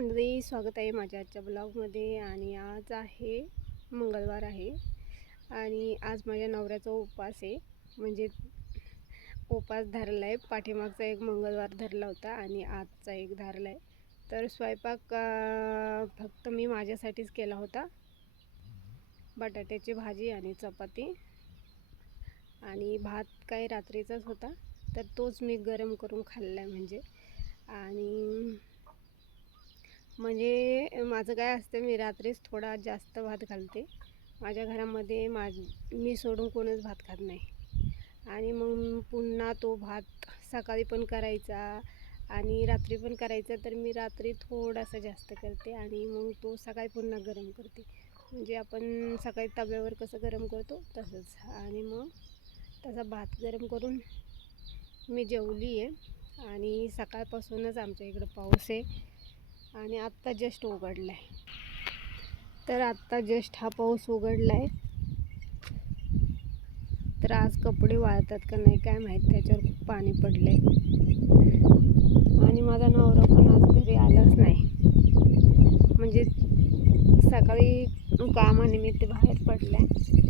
मंडळी स्वागत आहे माझ्या आजच्या ब्लॉगमध्ये. आणि आज आहे मंगळवार आहे. आणि आज माझ्या नवऱ्याचा उपवास आहे. म्हणजे उपवास धरला आहे पाठीमागचा एक मंगळवार धरला होता आणि आजचा एक धरला आहे तर स्वयंपाक फक्त मी माझ्यासाठीच केला होता. बटाट्याची भाजी आणि चपाती. आणि भात काही रात्रीचाच होता. तर तोच मी गरम करून खाल्ला आहे म्हणजे. आणि म्हणजे माझं काय असतं मी रात्रीच थोडा जास्त भात घालते. माझ्या घरामध्ये माझ मी सोडून कोणच भात खात नाही. आणि मग पुन्हा तो भात सकाळी पण करायचा आणि रात्री पण करायचा तर मी रात्री थोडासा जास्त करते आणि मग तो सकाळी पुन्हा गरम करते. म्हणजे आपण सकाळी तव्यावर कसं गरम करतो तसंच. आणि मग तसा भात गरम करून मी जेवली आहे आणि सकाळपासूनच आमच्या इकडं पाऊस आहे. आणि आत्ता जस्ट उघडला आहे तर आत्ता जस्ट हा पाऊस उघडला आहे तर आज कपडे वाळतात का नाही काय माहीत त्याच्यावर खूप पाणी पडलं आहे आणि माझा नवरा पण आज घरी आलाच नाही. म्हणजे सकाळी कामानिमित्त बाहेर पडला आहे